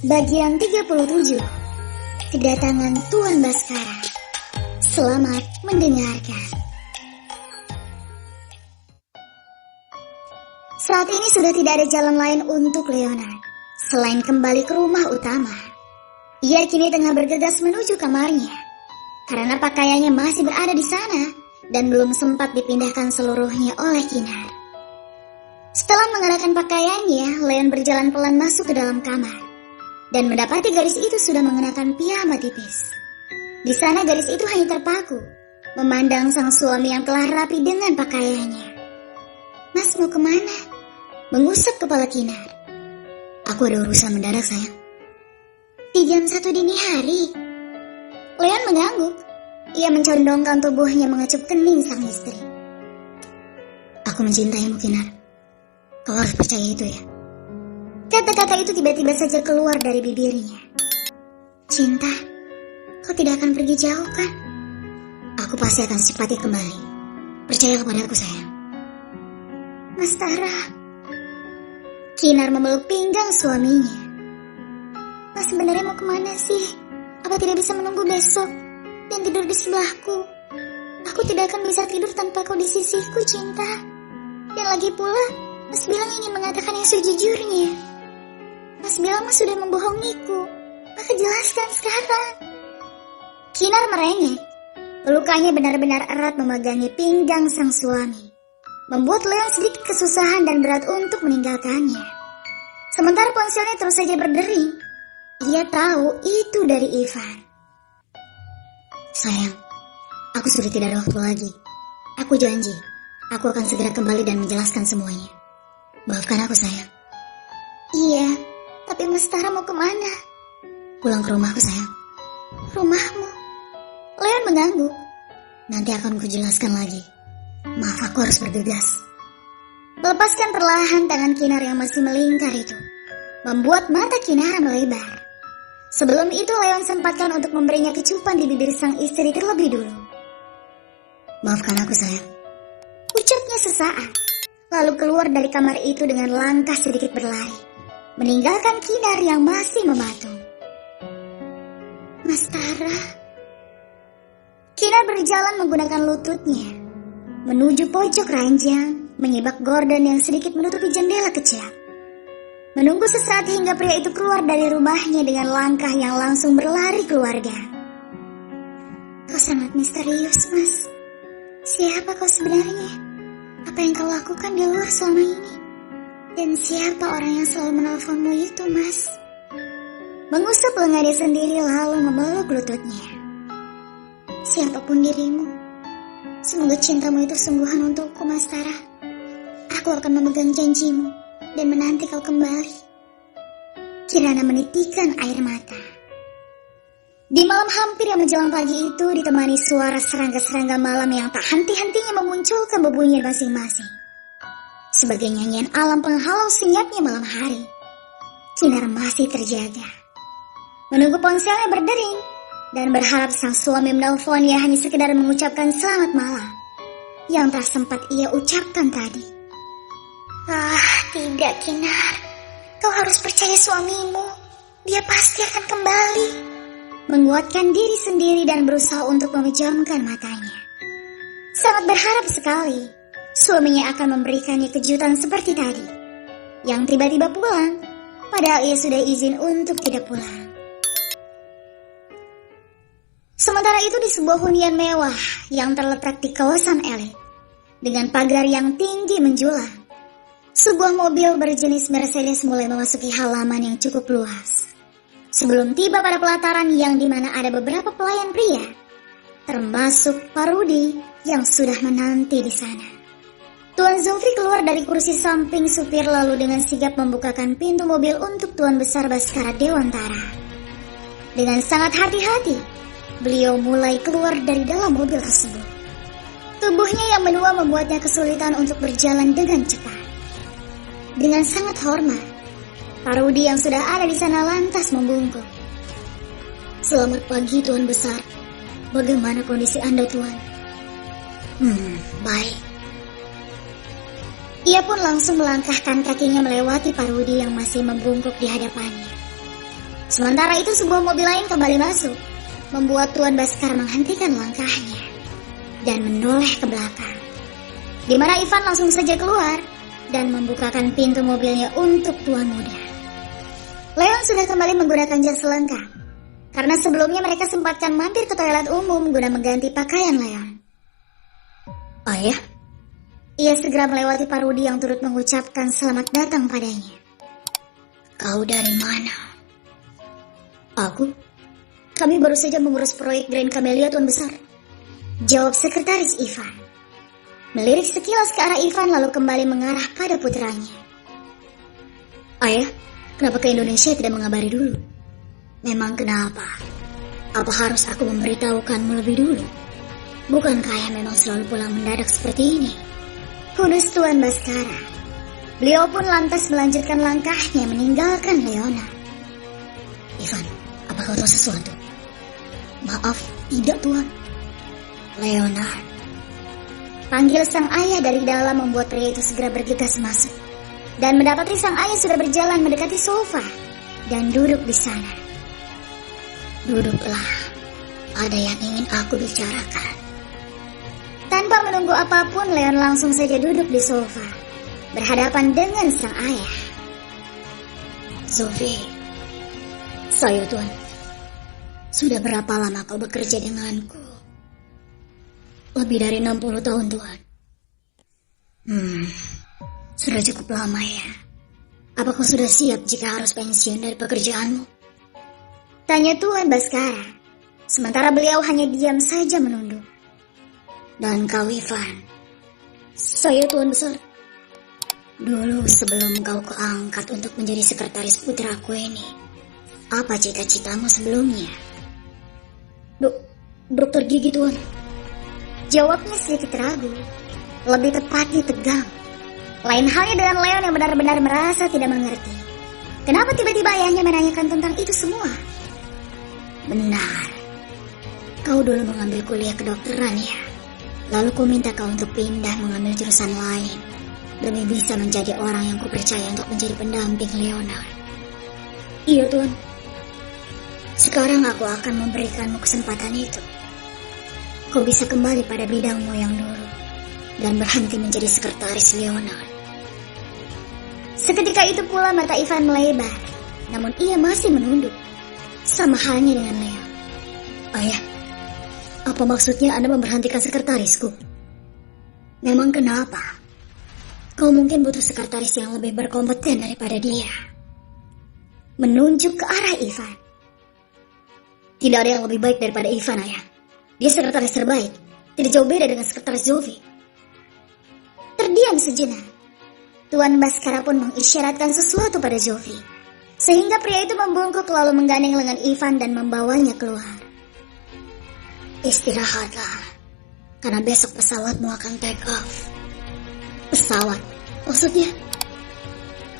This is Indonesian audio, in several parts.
Bagian 37. Kedatangan Tuan Baskara. Selamat mendengarkan. Saat ini sudah tidak ada jalan lain untuk Leonard selain kembali ke rumah utama. Ia kini tengah bergegas menuju kamarnya karena pakaiannya masih berada di sana dan belum sempat dipindahkan seluruhnya oleh Kinar. Setelah mengenakan pakaiannya, Leon berjalan pelan masuk ke dalam kamar dan mendapati gadis itu sudah mengenakan piyama tipis. Di sana gadis itu hanya terpaku memandang sang suami yang telah rapi dengan pakaiannya. "Mas mau kemana?" mengusap kepala Kinar. "Aku ada urusan mendadak sayang." "Di jam 1 dini hari?" Leon mengangguk. Ia mencondongkan tubuhnya mengecup kening sang istri. "Aku mencintaimu Kinar. Kau harus percaya itu ya." Kata-kata itu tiba-tiba saja keluar dari bibirnya. "Cinta, kau tidak akan pergi jauh kan?" "Aku pasti akan secepatnya kembali. Percaya kepada aku sayang." "Mas Tara." Kinar memeluk pinggang suaminya. "Mas sebenarnya mau kemana sih? Apa tidak bisa menunggu besok dan tidur di sebelahku? Aku tidak akan bisa tidur tanpa kau di sisiku, cinta. Dan lagi pula, Mas bilang ingin mengatakan yang sejujurnya. Mas bilang Mas sudah membohongiku. Maka jelaskan sekarang." Kinar merengek. Pelukannya benar-benar erat memegangi pinggang sang suami, membuat Leon sedikit kesusahan dan berat untuk meninggalkannya. Sementara ponselnya terus saja berdering. Ia tahu itu dari Ivan. "Sayang, aku sudah tidak ada waktu lagi. Aku janji, aku akan segera kembali dan menjelaskan semuanya. Maafkan aku sayang." "Iya, tapi Mas Tara mau kemana?" "Pulang ke rumahku sayang." "Rumahmu?" Leon mengangguk. "Nanti akan kujelaskan lagi. Maaf, aku harus bergegas." Melepaskan perlahan tangan Kinar yang masih melingkar itu, membuat mata Kinar melebar. Sebelum itu Leon sempatkan untuk memberinya kecupan di bibir sang istri terlebih dulu. "Maafkan aku sayang," ucapnya sesaat, lalu keluar dari kamar itu dengan langkah sedikit berlari, meninggalkan Kinar yang masih mematung. "Mas Tara." Kinar berjalan menggunakan lututnya menuju pojok ranjang, menyibak gorden yang sedikit menutupi jendela kecil. Menunggu sesaat hingga pria itu keluar dari rumahnya dengan langkah yang langsung berlari keluarga. "Kau sangat misterius, Mas. Siapa kau sebenarnya? Apa yang kau lakukan di luar selama ini? Dan siapa orang yang selalu menelponmu itu, Mas?" Mengusap lengannya sendiri lalu memeluk lututnya. "Siapapun dirimu, semoga cintamu itu sungguhan untukku, Mas Tara. Aku akan memegang janjimu dan menanti kau kembali." Kirana menitikan air mata. Di malam hampir yang menjelang pagi itu ditemani suara serangga-serangga malam yang tak henti-hentinya memunculkan bebunyian masing-masing. Sebagai nyanyian alam penghalau senyapnya malam hari, Kinar masih terjaga. Menunggu ponselnya berdering dan berharap sang suami menelponnya hanya sekedar mengucapkan selamat malam yang tak sempat ia ucapkan tadi. Tidak Kinar, kau harus percaya suamimu. Dia pasti akan kembali. Menguatkan diri sendiri dan berusaha untuk memejamkan matanya. Sangat berharap sekali suaminya akan memberikannya kejutan seperti tadi, yang tiba-tiba pulang, padahal ia sudah izin untuk tidak pulang. Sementara itu di sebuah hunian mewah yang terletak di kawasan elit, dengan pagar yang tinggi menjulang, sebuah mobil berjenis Mercedes mulai memasuki halaman yang cukup luas. Sebelum tiba pada pelataran yang dimana ada beberapa pelayan pria, termasuk Pak Rudi yang sudah menanti di sana. Tuan Zulfi keluar dari kursi samping supir lalu dengan sigap membukakan pintu mobil untuk Tuan Besar Baskara Dewantara. Dengan sangat hati-hati, beliau mulai keluar dari dalam mobil tersebut. Tubuhnya yang menua membuatnya kesulitan untuk berjalan dengan cepat. Dengan sangat hormat, Pak Rudi yang sudah ada di sana lantas membungkuk. "Selamat pagi Tuan Besar. Bagaimana kondisi Anda Tuan?" Baik." Ia pun langsung melangkahkan kakinya melewati Pak Rudi yang masih membungkuk di hadapannya. Sementara itu sebuah mobil lain kembali masuk, membuat Tuan Baskara menghentikan langkahnya dan menoleh ke belakang. Di mana Ivan langsung saja keluar dan membukakan pintu mobilnya untuk tuan muda. Leon sudah kembali menggunakan jas lengkap, karena sebelumnya mereka sempatkan mampir ke toilet umum guna mengganti pakaian Leon. Ayah? Ia segera melewati Pak Rudi yang turut mengucapkan selamat datang padanya. Kau dari mana? Aku? Kami baru saja mengurus proyek Grand Camellia, Tuan Besar. Jawab sekretaris Ivan. Melirik sekilas ke arah Ivan lalu kembali mengarah pada putranya. Ayah, kenapa ke Indonesia tidak mengabari dulu? Memang kenapa? Apa harus aku memberitahukanmu lebih dulu? Bukankah ayah memang selalu pulang mendadak seperti ini? Kudus Tuan Baskara. Beliau pun lantas melanjutkan langkahnya meninggalkan Leona. Ivan, apa kau tahu sesuatu? Maaf, tidak Tuan. Leonard. Panggil sang ayah dari dalam membuat pria itu segera bergegas masuk. Dan mendapati sang ayah sudah berjalan mendekati sofa dan duduk di sana. Duduklah, ada yang ingin aku bicarakan. Tanpa menunggu apapun, Leon langsung saja duduk di sofa, berhadapan dengan sang ayah. Sophie, saya Tuan. Sudah berapa lama kau bekerja denganku? Lebih dari 60 tahun, Tuan. Sudah cukup lama ya. Apa kau sudah siap jika harus pensiun dari pekerjaanmu? Tanya Tuan Baskara. Sementara beliau hanya diam saja menunduk. Dan kau, Ivan? Saya Tuan Besar. Dulu sebelum kau kuangkat untuk menjadi sekretaris putraku ini, apa cita-citamu sebelumnya? Dokter gigi, Tuan. Jawabnya sedikit ragu, lebih tepatnya tegang. Lain halnya dengan Leon yang benar-benar merasa tidak mengerti. Kenapa tiba-tiba ayahnya menanyakan tentang itu semua? Benar, kau dulu mengambil kuliah kedokteran ya. Lalu ku minta kau untuk pindah mengambil jurusan lain, demi bisa menjadi orang yang kupercaya untuk menjadi pendamping Leonard. Iya Tuan. Sekarang aku akan memberikanmu kesempatan itu. Kau bisa kembali pada bidangmu yang dulu dan berhenti menjadi sekretaris Leonard. Seketika itu pula mata Ivan melebar, namun ia masih menunduk. Sama halnya dengan Leon. Ayah, apa maksudnya Anda memberhentikan sekretarisku? Memang kenapa? Kau mungkin butuh sekretaris yang lebih berkompeten daripada dia. Menunjuk ke arah Ivan. Tidak ada yang lebih baik daripada Ivan, ayah. Dia sekretaris terbaik, tidak jauh beda dengan sekretaris Zoe. Terdiam sejenak. Tuan Baskara pun mengisyaratkan sesuatu pada Zoe, sehingga pria itu membungkuk lalu menggandeng lengan Ivan dan membawanya keluar. Istirahatlah, karena besok pesawatmu akan take off. Pesawat? Maksudnya?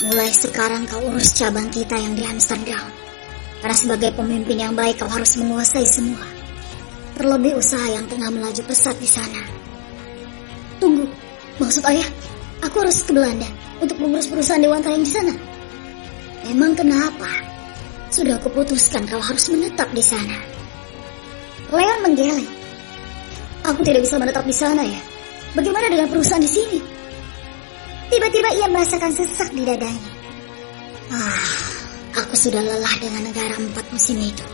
Mulai sekarang kau urus cabang kita yang di Amsterdam. Karena sebagai pemimpin yang baik kau harus menguasai semua. Terlebih usaha yang tengah melaju pesat di sana. Tunggu, maksud ayah, aku harus ke Belanda untuk mengurus perusahaan Dewan Tayang di sana. Memang kenapa? Sudah kuputuskan kau harus menetap di sana. Leon menggeleng. Aku tidak bisa menetap di sana ya. Bagaimana dengan perusahaan di sini? Tiba-tiba ia merasakan sesak di dadanya. Aku sudah lelah dengan negara 4 musim itu.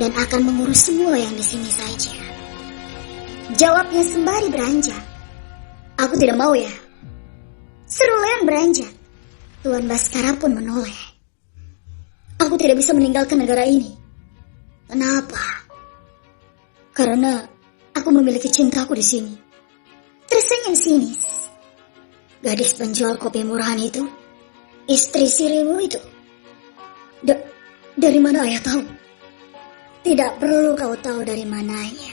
Dan akan mengurus semua yang di sini saja. Jawabnya sembari beranjak. Aku tidak mau ya. Seru Leon beranjak. Tuan Baskara pun menoleh. Aku tidak bisa meninggalkan negara ini. Kenapa? Karena aku memiliki cintaku di sini. Tersenyum sinis. Gadis penjual kopi murahan itu, istri sirimu itu. Dari mana ayah tahu? Tidak perlu kau tahu dari mananya.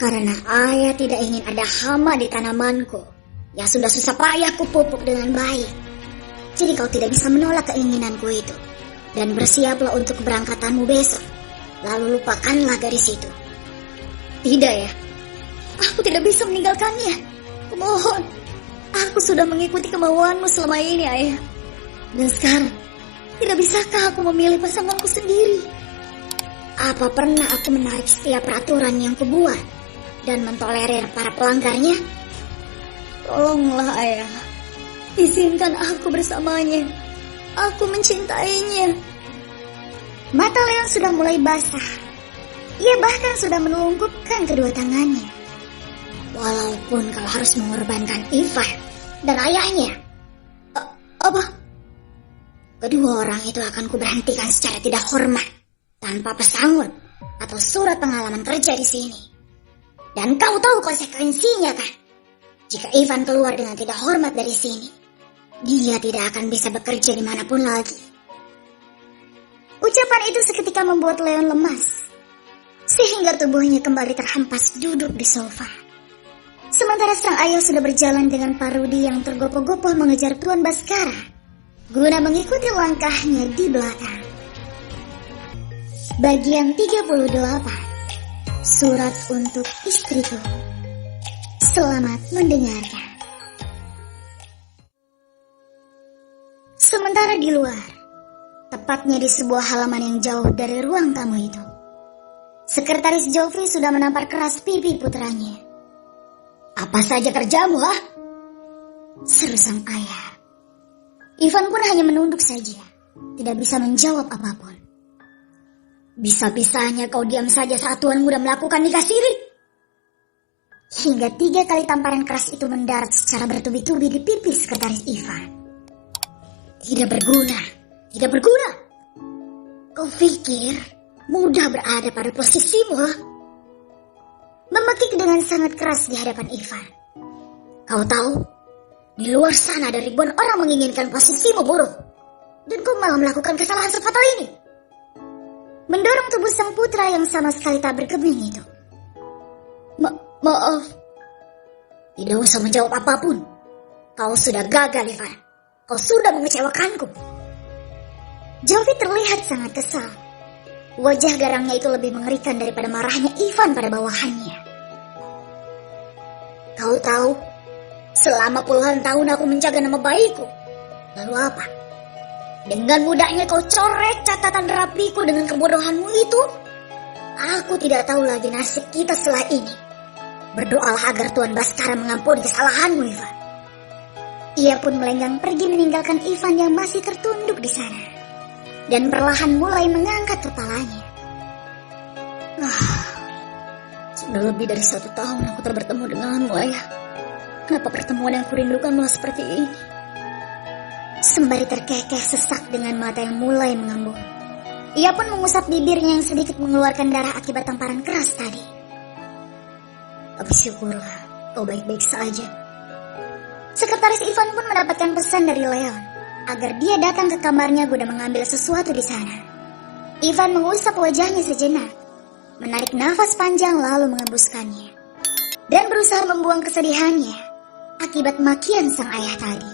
Karena ayah tidak ingin ada hama di tanamanku yang sudah susah payah kupupuk dengan baik. Jadi kau tidak bisa menolak keinginanku itu. Dan bersiaplah untuk keberangkatanmu besok. Lalu lupakanlah gadis itu. Tidak ya. Aku tidak bisa meninggalkannya. Kumohon. Aku sudah mengikuti kemauanmu selama ini, ayah. Dan sekarang, Tidak bisakah aku memilih pasanganku sendiri? Apa pernah aku menarik setiap peraturan yang kubuat dan mentolerir para pelanggarnya? Tolonglah ayah, izinkan aku bersamanya. Aku mencintainya. Mata Leon sudah mulai basah. Ia bahkan sudah menelungkupkan kedua tangannya. Walaupun kau harus mengorbankan Ivan dan ayahnya. Apa? Kedua orang itu akan kuberhentikan secara tidak hormat, tanpa pesangon atau surat pengalaman kerja di sini. Dan kau tahu konsekuensinya kan? Jika Ivan keluar dengan tidak hormat dari sini, dia tidak akan bisa bekerja dimanapun lagi. Ucapan itu seketika membuat Leon lemas, sehingga tubuhnya kembali terhempas duduk di sofa. Sementara sang ayah sudah berjalan dengan Parudi yang tergopoh-gopoh mengejar Tuan Baskara, guna mengikuti langkahnya di belakang. Bagian 38. Surat untuk istriku. Selamat mendengarkan. Sementara di luar, tepatnya di sebuah halaman yang jauh dari ruang tamu itu, Sekretaris Joffrey sudah menampar keras pipi putranya. "Apa saja kerjamu, ha?" seru sang ayah. Ivan pun hanya menunduk saja, tidak bisa menjawab apapun. "Bisa-bisanya kau diam saja saat tuan muda melakukan nikah siri?" Hingga 3 kali tamparan keras itu mendarat secara bertubi-tubi di pipi Sekretaris Ivan. Tidak berguna, tidak berguna. Kau pikir mudah berada pada posisimu, ha? Memekik dengan sangat keras di hadapan Ivan. "Kau tahu, di luar sana ada ribuan orang menginginkan posisimu, buruk. Dan kau malah melakukan kesalahan sefatal ini." Mendorong tubuh sang putra yang sama sekali tak bergeming itu. Maaf. Tidak usah menjawab apapun. Kau sudah gagal, Ivan. Kau sudah mengecewakanku. Joffrey terlihat sangat kesal. Wajah garangnya itu lebih mengerikan daripada marahnya Ivan pada bawahannya. "Kau tahu, selama puluhan tahun aku menjaga nama baikku. Lalu apa? Dengan mudahnya kau coret catatan rapiku dengan kebodohanmu itu. Aku tidak tahu lagi nasib kita setelah ini. Berdoalah agar Tuan Baskara mengampuni kesalahanmu, Ivan." Ia pun melenggang pergi meninggalkan Ivan yang masih tertunduk di sana, dan perlahan mulai mengangkat kepalanya. Sudah lebih dari 1 tahun aku tak bertemu denganmu, ayah. Kenapa pertemuan yang kurindukan malah seperti ini? Sembari terkekeh sesak dengan mata yang mulai mengembung. Ia pun mengusap bibirnya yang sedikit mengeluarkan darah akibat tamparan keras tadi. "Tapi syukurlah, kau baik-baik saja." Sekretaris Ivan pun mendapatkan pesan dari Leon agar dia datang ke kamarnya guna mengambil sesuatu di sana. Ivan mengusap wajahnya sejenak, menarik nafas panjang lalu mengembuskannya, dan berusaha membuang kesedihannya akibat makian sang ayah tadi.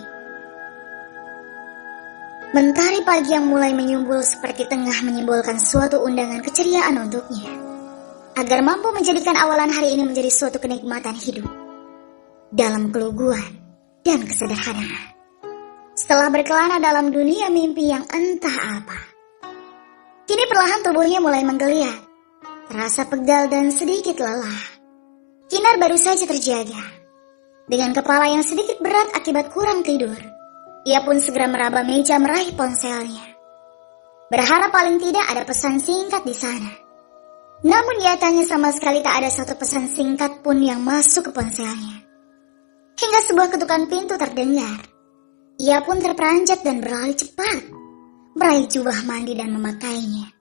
Mentari pagi yang mulai menyumbul seperti tengah menyimbolkan suatu undangan keceriaan untuknya, agar mampu menjadikan awalan hari ini menjadi suatu kenikmatan hidup dalam keluguan dan kesederhanaan. Setelah berkelana dalam dunia mimpi yang entah apa, kini perlahan tubuhnya mulai menggeliat, terasa pegal dan sedikit lelah. Kinar baru saja terjaga. Dengan kepala yang sedikit berat akibat kurang tidur, ia pun segera meraba meja meraih ponselnya, berharap paling tidak ada pesan singkat di sana. Namun nyatanya sama sekali tak ada satu pesan singkat pun yang masuk ke ponselnya. Hingga sebuah ketukan pintu terdengar. Ia pun terperanjat dan berlari cepat, meraih jubah mandi dan memakainya.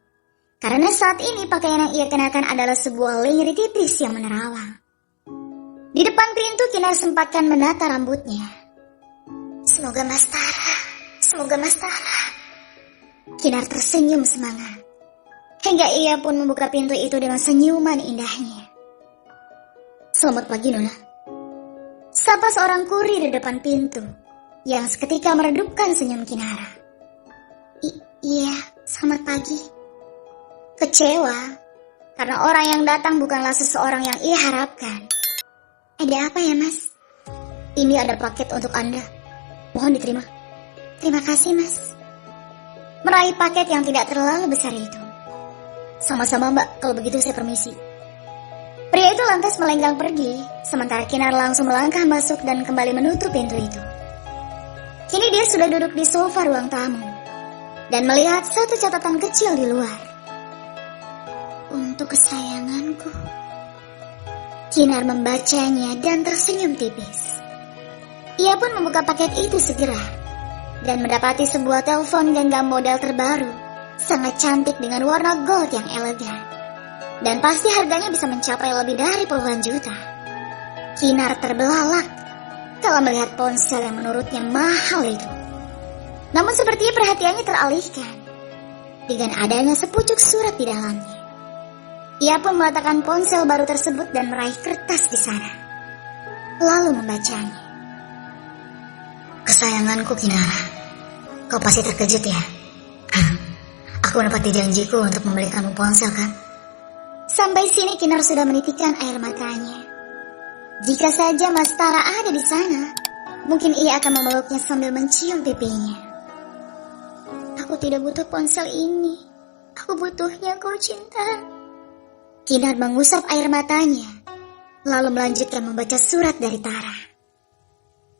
Karena saat ini pakaian yang ia kenakan adalah sebuah lingerie tipis yang menerawang. Di depan pintu Kinar sempatkan menata rambutnya. Semoga Mas Tara. Kinar tersenyum semangat. Hingga ia pun membuka pintu itu dengan senyuman indahnya. Selamat pagi, Nona. Sapa seorang kurir di depan pintu, yang seketika meredupkan senyum Kinara. Iya, selamat pagi. Kecewa, karena orang yang datang bukanlah seseorang yang ia harapkan. Ada apa ya, Mas? Ini ada paket untuk Anda. Mohon diterima. Terima kasih, Mas. meraih paket yang tidak terlalu besar itu. Sama-sama Mbak, kalau begitu saya permisi. Pria itu lantas melenggang pergi, sementara Kinar langsung melangkah masuk dan kembali menutup pintu itu. Kini dia sudah duduk di sofa ruang tamu dan melihat satu catatan kecil di luar. Untuk kesayanganku. Kinar membacanya dan tersenyum tipis. Ia pun membuka paket itu segera dan mendapati sebuah telepon genggam model terbaru, sangat cantik dengan warna gold yang elegan. Dan pasti harganya bisa mencapai lebih dari puluhan juta. Kinar terbelalak kalau melihat ponsel yang menurutnya mahal itu. Namun sepertinya perhatiannya teralihkan dengan adanya sepucuk surat di dalamnya. Ia pun meletakkan ponsel baru tersebut dan meraih kertas di sana. Lalu membacanya. Kesayanganku Kinara, kau pasti terkejut ya? Aku menepati janjiku untuk membelikanmu ponsel kan? Sampai sini Kinar sudah menitikkan air matanya. Jika saja Mas Tara ada di sana, mungkin ia akan memeluknya sambil mencium pipinya. Aku tidak butuh ponsel ini. Aku butuhnya kau cinta. Kinar mengusap air matanya, lalu melanjutkan membaca surat dari Tara.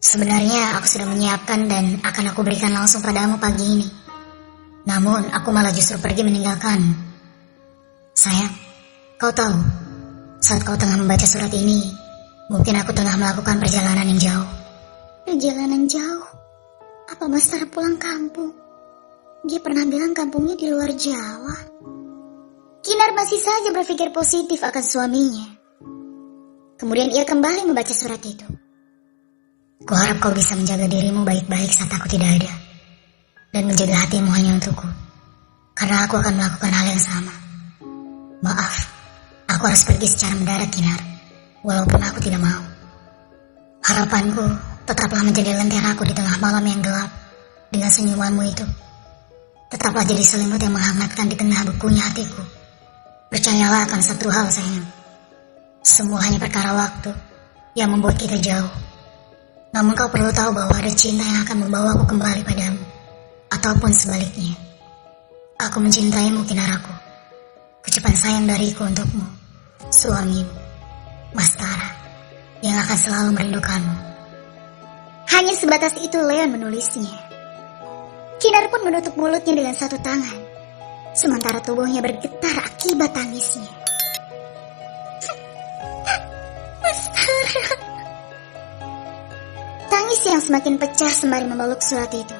Sebenarnya aku sudah menyiapkan dan akan aku berikan langsung padamu pagi ini. Namun aku malah justru pergi meninggalkanmu. Sayang, kau tahu, saat kau tengah membaca surat ini, mungkin aku tengah melakukan perjalanan yang jauh. Perjalanan jauh? Apa Mas Tara pulang kampung? Dia pernah bilang kampungnya di luar Jawa. Kinar masih saja berpikir positif akan suaminya. Kemudian ia kembali membaca surat itu. Kuharap kau bisa menjaga dirimu baik-baik saat aku tidak ada. Dan menjaga hatimu hanya untukku. Karena aku akan melakukan hal yang sama. Maaf, aku harus pergi secara mendadak Kinar. Walaupun aku tidak mau. Harapanku tetaplah menjadi lenteraku di tengah malam yang gelap. Dengan senyumanmu itu. Tetaplah jadi selimut yang menghangatkan di tengah bekunya hatiku. Percayalah akan satu hal sayang. Semua hanya perkara waktu yang membuat kita jauh. Namun kau perlu tahu bahwa ada cinta yang akan membawaku kembali padamu. Ataupun sebaliknya. Aku mencintaimu Kinaraku. Ucapan sayang dariku untukmu. Suamimu, Mas Tara, yang akan selalu merindukanmu. Hanya sebatas itu Leon menulisnya. Kinar pun menutup mulutnya dengan satu tangan. Sementara tubuhnya bergetar akibat tangisnya. Mas Tara. Tangis yang semakin pecah sembari memeluk surat itu.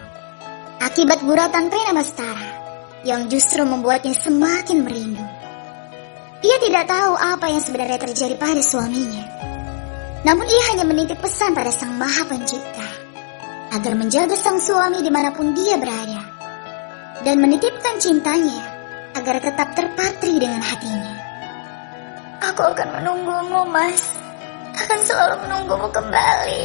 Akibat guratan pena Mas Tara, yang justru membuatnya semakin merindu. Ia tidak tahu apa yang sebenarnya terjadi pada suaminya. Namun ia hanya menitip pesan pada Sang Maha Pencipta, agar menjaga sang suami dimanapun dia berada. Dan menitipkan cintanya, agar tetap terpatri dengan hatinya. Aku akan menunggumu Mas, akan selalu menunggumu kembali.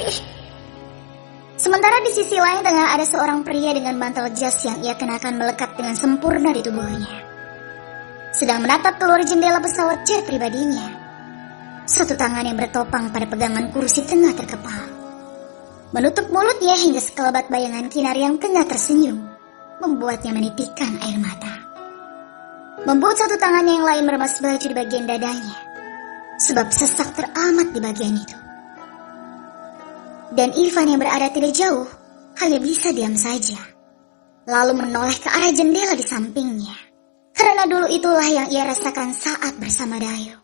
Sementara di sisi lain tengah ada seorang pria dengan mantel jas yang ia kenakan melekat dengan sempurna di tubuhnya. Sedang menatap keluar jendela pesawat jet pribadinya. Satu tangan yang bertopang pada pegangan kursi tengah terkepal. Menutup mulutnya hingga sekelebat bayangan Kinar yang tengah tersenyum, membuatnya menitikkan air mata. Membuat satu tangannya yang lain meremas baju di bagian dadanya, sebab sesak teramat di bagian itu. Dan Ivan yang berada tidak jauh hanya bisa diam saja, lalu menoleh ke arah jendela di sampingnya. Karena dulu itulah yang ia rasakan saat bersama Dayu.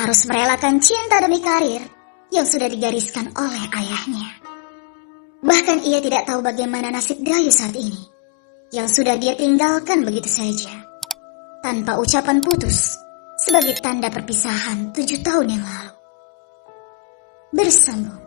Harus merelakan cinta demi karir yang sudah digariskan oleh ayahnya. Bahkan ia tidak tahu bagaimana nasib Dayu saat ini, yang sudah dia tinggalkan begitu saja, tanpa ucapan putus, sebagai tanda perpisahan 7 tahun yang lalu. Bersambung.